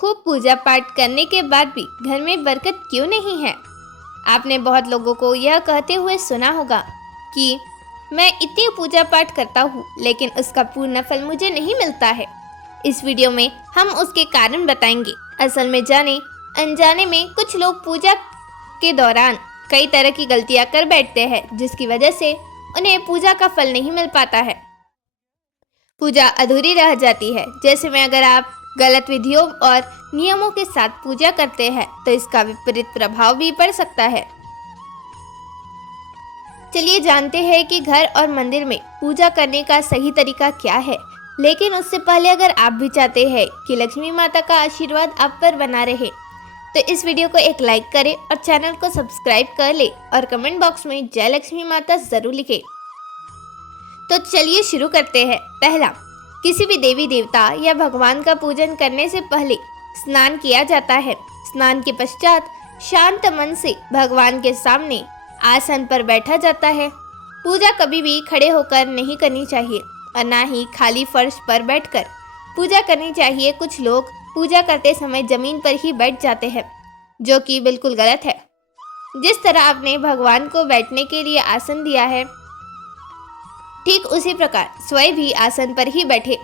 खूब पूजा पाठ करने के बाद भी घर में बरकत क्यों नहीं है? आपने बहुत लोगों को यह कहते हुए सुना होगा कि मैं इतनी पूजा पाठ करता हूँ लेकिन उसका पूर्ण फल मुझे नहीं मिलता है। इस वीडियो में हम उसके कारण बताएंगे। असल में जाने अनजाने में कुछ लोग पूजा के दौरान कई तरह की गलतियां कर बैठते हैं जिसकी वजह से उन्हें पूजा का फल नहीं मिल पाता है। पूजा अधूरी रह जाती है। जैसे में अगर आप गलत विधियों और नियमों के साथ पूजा करते हैं तो इसका विपरीत प्रभाव भी पड़ सकता है। चलिए जानते हैं कि घर और मंदिर में पूजा करने का सही तरीका क्या है। लेकिन उससे पहले अगर आप भी चाहते हैं कि लक्ष्मी माता का आशीर्वाद आप पर बना रहे तो इस वीडियो को एक लाइक करें और चैनल को सब्सक्राइब कर ले और कमेंट बॉक्स में जय लक्ष्मी माता जरूर लिखें। तो चलिए शुरू करते हैं। पहला, किसी भी देवी देवता या भगवान का पूजन करने से पहले स्नान किया जाता है। स्नान के पश्चात शांत मन से भगवान के सामने आसन पर बैठा जाता है। पूजा कभी भी खड़े होकर नहीं करनी चाहिए और ना ही खाली फर्श पर बैठकर पूजा करनी चाहिए। कुछ लोग पूजा करते समय जमीन पर ही बैठ जाते हैं जो कि बिल्कुल गलत है। जिस तरह आपने भगवान को बैठने के लिए आसन दिया है ठीक उसी प्रकार स्वयं भी आसन पर ही बैठे।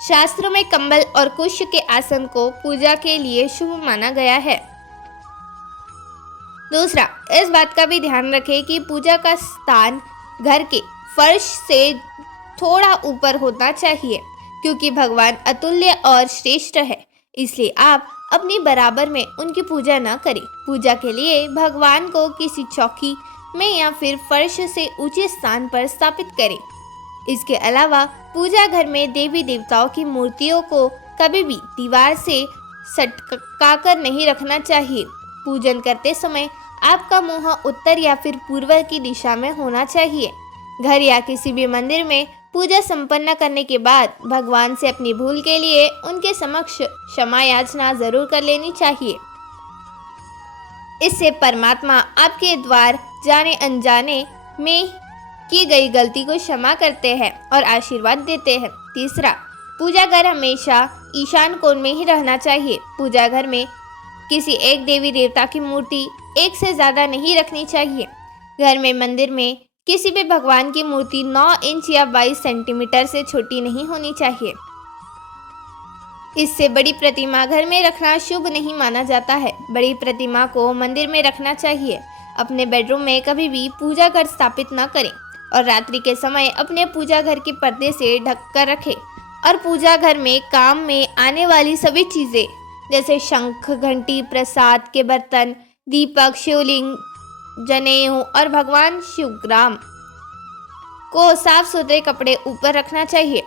शास्त्रों में कंबल और कुश के आसन को पूजा के लिए शुभ माना गया है। दूसरा, इस बात का भी ध्यान रखें कि पूजा का स्थान घर के फर्श से थोड़ा ऊपर होना चाहिए क्योंकि भगवान अतुल्य और श्रेष्ठ है, इसलिए आप अपनी बराबर में उनकी पूजा न करें। पूजा के लिए भगवान को किसी चौकी में या फिर फर्श से ऊंचे स्थान पर स्थापित करें। इसके अलावा पूजा घर में देवी देवताओं की मूर्तियों को कभी भी दीवार से सटकाकर नहीं रखना चाहिए। पूजन करते समय आपका मुंह उत्तर या फिर पूर्व की दिशा में होना चाहिए। घर या किसी भी मंदिर में पूजा संपन्न करने के बाद भगवान से अपनी भूल के लिए उनके समक्ष क्षमा याचना जरूर कर लेनी चाहिए। इससे परमात्मा आपके द्वार जाने अनजाने में की गई गलती को क्षमा करते हैं और आशीर्वाद देते हैं। तीसरा, पूजा घर हमेशा ईशान कोण में ही रहना चाहिए। पूजा घर में किसी एक देवी देवता की मूर्ति एक से ज़्यादा नहीं रखनी चाहिए। घर में मंदिर में किसी भी भगवान की मूर्ति 9 इंच या 22 सेंटीमीटर से छोटी नहीं होनी चाहिए। इससे बड़ी प्रतिमा घर में रखना शुभ नहीं माना जाता है। बड़ी प्रतिमा को मंदिर में रखना चाहिए। अपने बेडरूम में कभी भी पूजा घर स्थापित न करें और रात्रि के समय अपने पूजा घर के पर्दे से ढक कर रखें। और पूजा घर में काम में आने वाली सभी चीज़ें जैसे शंख, घंटी, प्रसाद के बर्तन, दीपक, शिवलिंग, जनेऊ और भगवान शिवग्राम को साफ सुथरे कपड़े ऊपर रखना चाहिए।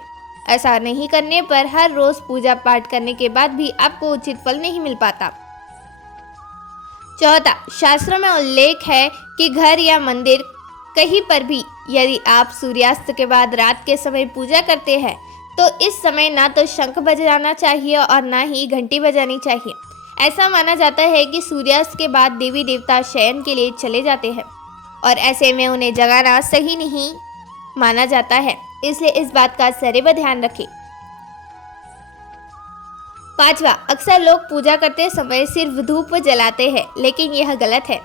ऐसा नहीं करने पर हर रोज पूजा पाठ करने के बाद भी आपको उचित फल नहीं मिल पाता। चौथा, शास्त्रों में उल्लेख है कि घर या मंदिर कहीं पर भी यदि आप सूर्यास्त के बाद रात के समय पूजा करते हैं तो इस समय ना तो शंख बजाना चाहिए और ना ही घंटी बजानी चाहिए। ऐसा माना जाता है कि सूर्यास्त के बाद देवी देवता शयन के लिए चले जाते हैं और ऐसे में उन्हें जगाना सही नहीं माना जाता है, इसलिए इस बात का सदैव ध्यान रखें। पांचवा, अक्सर लोग पूजा करते समय सिर्फ धूप जलाते हैं लेकिन यह गलत है।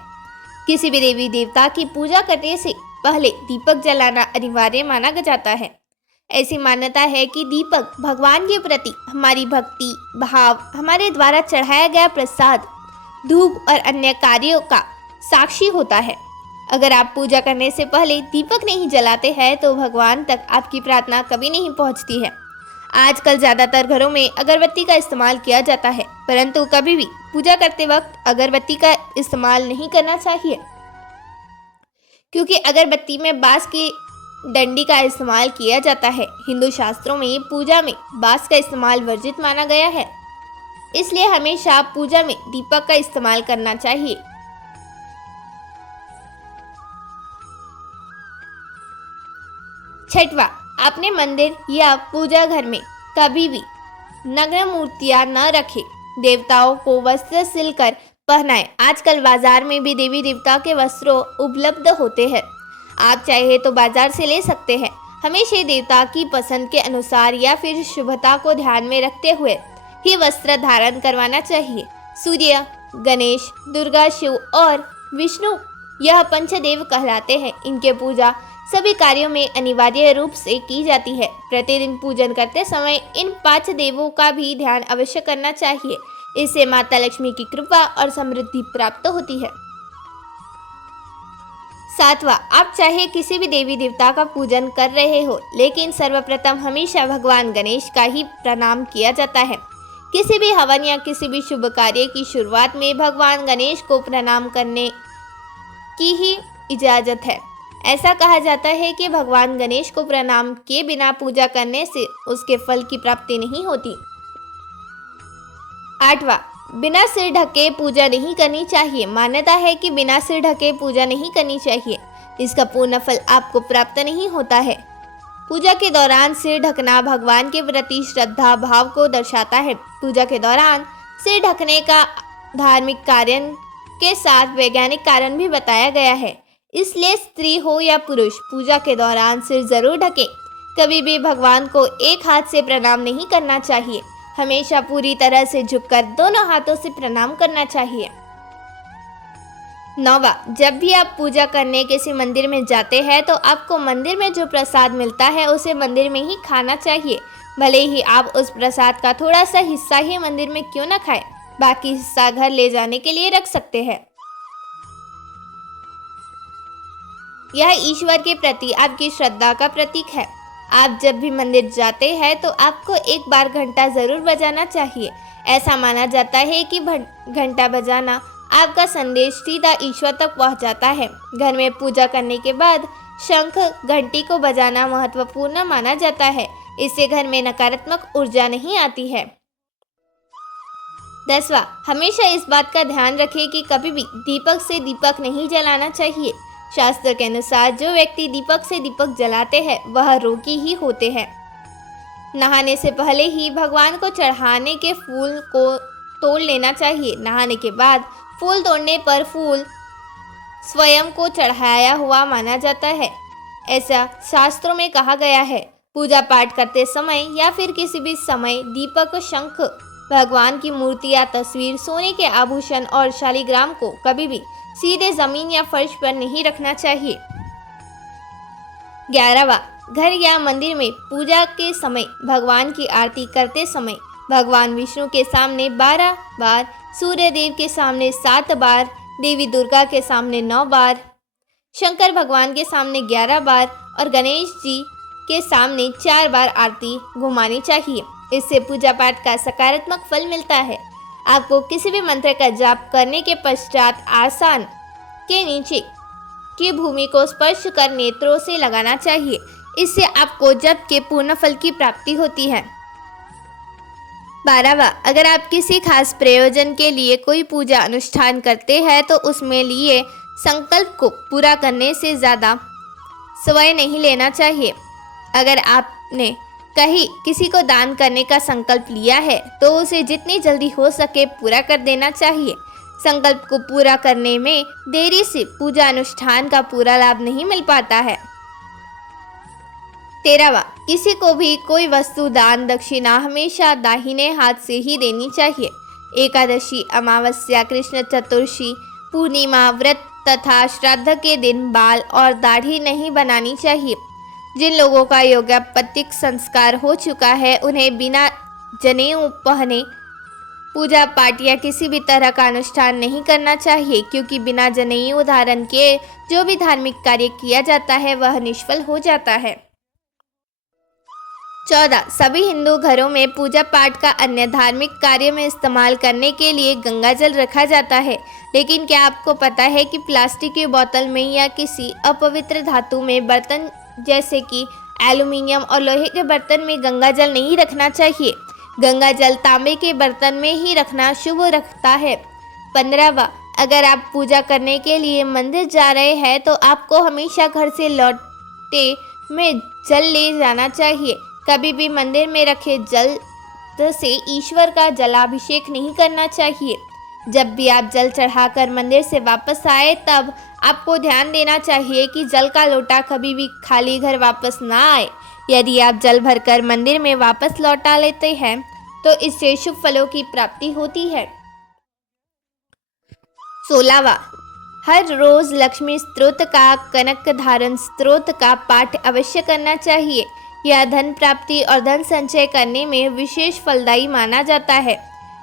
किसी भी देवी देवता की पूजा करने से पहले दीपक जलाना अनिवार्य माना जाता है। ऐसी मान्यता है कि दीपक भगवान के प्रति हमारी भक्ति भाव, हमारे द्वारा चढ़ाया गया प्रसाद, धूप और अन्य कार्यों का साक्षी होता है। अगर आप पूजा करने से पहले दीपक नहीं जलाते हैं तो भगवान तक आपकी प्रार्थना कभी नहीं पहुंचती है। आजकल ज़्यादातर घरों में अगरबत्ती का इस्तेमाल किया जाता है, परंतु कभी भी पूजा करते वक्त अगरबत्ती का इस्तेमाल नहीं करना चाहिए क्योंकि अगरबत्ती में बांस की डंडी का इस्तेमाल किया जाता है। हिंदू शास्त्रों में पूजा में बांस का इस्तेमाल वर्जित माना गया है, इसलिए हमेशा पूजा में दीपक का इस्तेमाल करना चाहिए। छठवां, अपने मंदिर या पूजा घर में कभी भी नग्न मूर्तियां न रखें। देवताओं को वस्त्र सिलकर पहनाएं। आजकल बाजार में भी देवी देवता के वस्त्रों उपलब्ध होते हैं, आप चाहे तो बाजार से ले सकते हैं। हमेशा देवता की पसंद के अनुसार या फिर शुभता को ध्यान में रखते हुए ही वस्त्र धारण करवाना चाहिए। सूर्य, गणेश, दुर्गा, शिव और विष्णु यह पंचदेव कहलाते हैं। इनके पूजा सभी कार्यों में अनिवार्य रूप से की जाती है। प्रतिदिन पूजन करते समय इन 5 देवों का भी ध्यान अवश्य करना चाहिए। इससे माता लक्ष्मी की कृपा और समृद्धि प्राप्त होती है। 7वां, आप चाहे किसी भी देवी देवता का पूजन कर रहे हो, लेकिन सर्वप्रथम हमेशा भगवान गणेश का ही प्रणाम किया जाता है। किसी भी हवन या किसी भी शुभ कार्य की शुरुआत में भगवान गणेश को प्रणाम करने की ही इजाजत है। ऐसा कहा जाता है कि भगवान गणेश को प्रणाम किए बिना पूजा करने से उसके फल की प्राप्ति नहीं होती। 8वां, बिना सिर ढके पूजा नहीं करनी चाहिए। मान्यता है कि बिना सिर ढके पूजा नहीं करनी चाहिए, इसका पूर्ण फल आपको प्राप्त नहीं होता है। पूजा के दौरान सिर ढकना भगवान के प्रति श्रद्धा भाव को दर्शाता है। पूजा के दौरान सिर ढकने का धार्मिक कारण के साथ वैज्ञानिक कारण भी बताया गया है। इसलिए स्त्री हो या पुरुष पूजा के दौरान सिर जरूर ढके। कभी भी भगवान को एक हाथ से प्रणाम नहीं करना चाहिए, हमेशा पूरी तरह से झुककर दोनों हाथों से प्रणाम करना चाहिए। 9वां, जब भी आप पूजा करने किसी मंदिर में जाते हैं तो आपको मंदिर में जो प्रसाद मिलता है उसे मंदिर में ही खाना चाहिए। भले ही आप उस प्रसाद का थोड़ा सा हिस्सा ही मंदिर में क्यों न खाएं, बाकी हिस्सा घर ले जाने के लिए रख सकते हैं। यह ईश्वर के प्रति आपकी श्रद्धा का प्रतीक है। आप जब भी मंदिर जाते हैं तो आपको एक बार घंटा जरूर बजाना चाहिए। ऐसा माना जाता है कि घंटा बजाना आपका संदेश सीधा ईश्वर तक पहुंच जाता है। घर में पूजा करने के बाद शंख घंटी को बजाना महत्वपूर्ण माना जाता है। इससे घर में नकारात्मक ऊर्जा नहीं आती है। 10वां, हमेशा इस बात का ध्यान रखें कि कभी भी दीपक से दीपक नहीं जलाना चाहिए। शास्त्र के अनुसार जो व्यक्ति दीपक से दीपक जलाते हैं वह रोगी ही होते हैं। नहाने से पहले ही भगवान को चढ़ाने के फूल को तोड़ लेना चाहिए। नहाने के बाद फूल तोड़ने पर फूल स्वयं को चढ़ाया हुआ माना जाता है, ऐसा शास्त्रों में कहा गया है। पूजा पाठ करते समय या फिर किसी भी समय दीपक, शंख, भगवान की मूर्ति या तस्वीर, सोने के आभूषण और शालिग्राम को कभी भी सीधे जमीन या फर्श पर नहीं रखना चाहिए। 11वां, घर या मंदिर में पूजा के समय भगवान की आरती करते समय भगवान विष्णु के सामने 12 बार, सूर्य देव के सामने 7 बार, देवी दुर्गा के सामने 9 बार, शंकर भगवान के सामने 11 बार और गणेश जी के सामने 4 बार आरती घुमानी चाहिए। इससे पूजा पाठ का सकारात्मक फल मिलता है। आपको किसी भी मंत्र का जाप करने के पश्चात आसन के नीचे की भूमि को स्पर्श कर नेत्रों से लगाना चाहिए। इससे आपको जप के पूर्ण फल की प्राप्ति होती है। 12वां, अगर आप किसी खास प्रयोजन के लिए कोई पूजा अनुष्ठान करते हैं तो उसमें लिए संकल्प को पूरा करने से ज़्यादा समय नहीं लेना चाहिए। अगर आपने कहीं किसी को दान करने का संकल्प लिया है तो उसे जितनी जल्दी हो सके पूरा कर देना चाहिए। संकल्प को पूरा करने में देरी से पूजा अनुष्ठान का पूरा लाभ नहीं मिल पाता है। 13वां, किसी को भी कोई वस्तु दान दक्षिणा हमेशा दाहिने हाथ से ही देनी चाहिए। एकादशी, अमावस्या, कृष्ण चतुर्थी, पूर्णिमा, व्रत तथा श्राद्ध के दिन बाल और दाढ़ी नहीं बनानी चाहिए। जिन लोगों का योगापत्तिक संस्कार हो चुका है उन्हें बिना जनेऊ पहने पूजा पाठ या किसी भी तरह का अनुष्ठान नहीं करना चाहिए, क्योंकि बिना जनेऊ धारण के जो भी धार्मिक कार्य किया जाता है वह निष्फल हो जाता है। 14, सभी हिंदू घरों में पूजा पाठ का अन्य धार्मिक कार्य में इस्तेमाल करने के लिए गंगा जल रखा जाता है। लेकिन क्या आपको पता है कि प्लास्टिक की बोतल में या किसी अपवित्र धातु में बर्तन जैसे कि एल्युमिनियम और लोहे के बर्तन में गंगा जल नहीं रखना चाहिए। गंगा जल तांबे के बर्तन में ही रखना शुभ रखता है। 15वां, अगर आप पूजा करने के लिए मंदिर जा रहे हैं तो आपको हमेशा घर से लौटे में जल ले जाना चाहिए। कभी भी मंदिर में रखे जल से ईश्वर का जलाभिषेक नहीं करना चाहिए। जब भी आप जल चढ़ाकर मंदिर से वापस आए तब आपको ध्यान देना चाहिए कि जल का लोटा कभी भी खाली घर वापस ना आए। यदि आप जल भरकर मंदिर में वापस लौटा लेते हैं तो इससे शुभ फलों की प्राप्ति होती है। 16वां, हर रोज लक्ष्मी स्तोत्र का कनक धारण स्तोत्र का पाठ अवश्य करना चाहिए। यह धन प्राप्ति और धन संचय करने में विशेष फलदायी माना जाता है।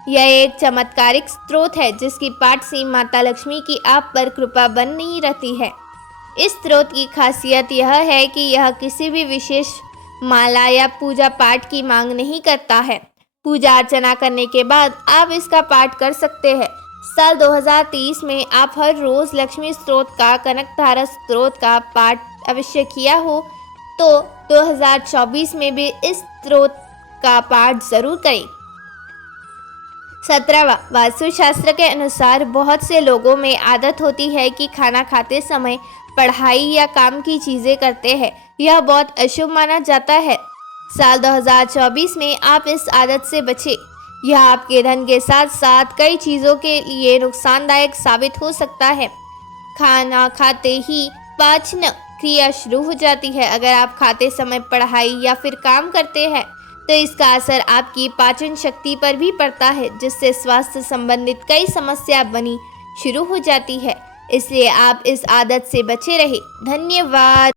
यह एक चमत्कारिक स्त्रोत है जिसकी पाठ से माता लक्ष्मी की आप पर कृपा बनी रहती है। इस स्त्रोत की खासियत यह है कि यह किसी भी विशेष माला या पूजा पाठ की मांग नहीं करता है। पूजा अर्चना करने के बाद आप इसका पाठ कर सकते हैं। साल 2023 में आप हर रोज लक्ष्मी स्तोत्र का कनक धारा स्तोत्र का पाठ अवश्य किया हो तो 2024 में भी इस स्तोत्र का पाठ जरूर करें। 17वां, वास्तुशास्त्र के अनुसार बहुत से लोगों में आदत होती है कि खाना खाते समय पढ़ाई या काम की चीजें करते हैं। यह बहुत अशुभ माना जाता है। साल 2024 में आप इस आदत से बचें। यह आपके धन के साथ साथ कई चीज़ों के लिए नुकसानदायक साबित हो सकता है। खाना खाते ही पाचन क्रिया शुरू हो जाती है। अगर आप खाते समय पढ़ाई या फिर काम करते हैं तो इसका असर आपकी पाचन शक्ति पर भी पड़ता है, जिससे स्वास्थ्य संबंधित कई समस्या बनी शुरू हो जाती है। इसलिए आप इस आदत से बचे रहें। धन्यवाद।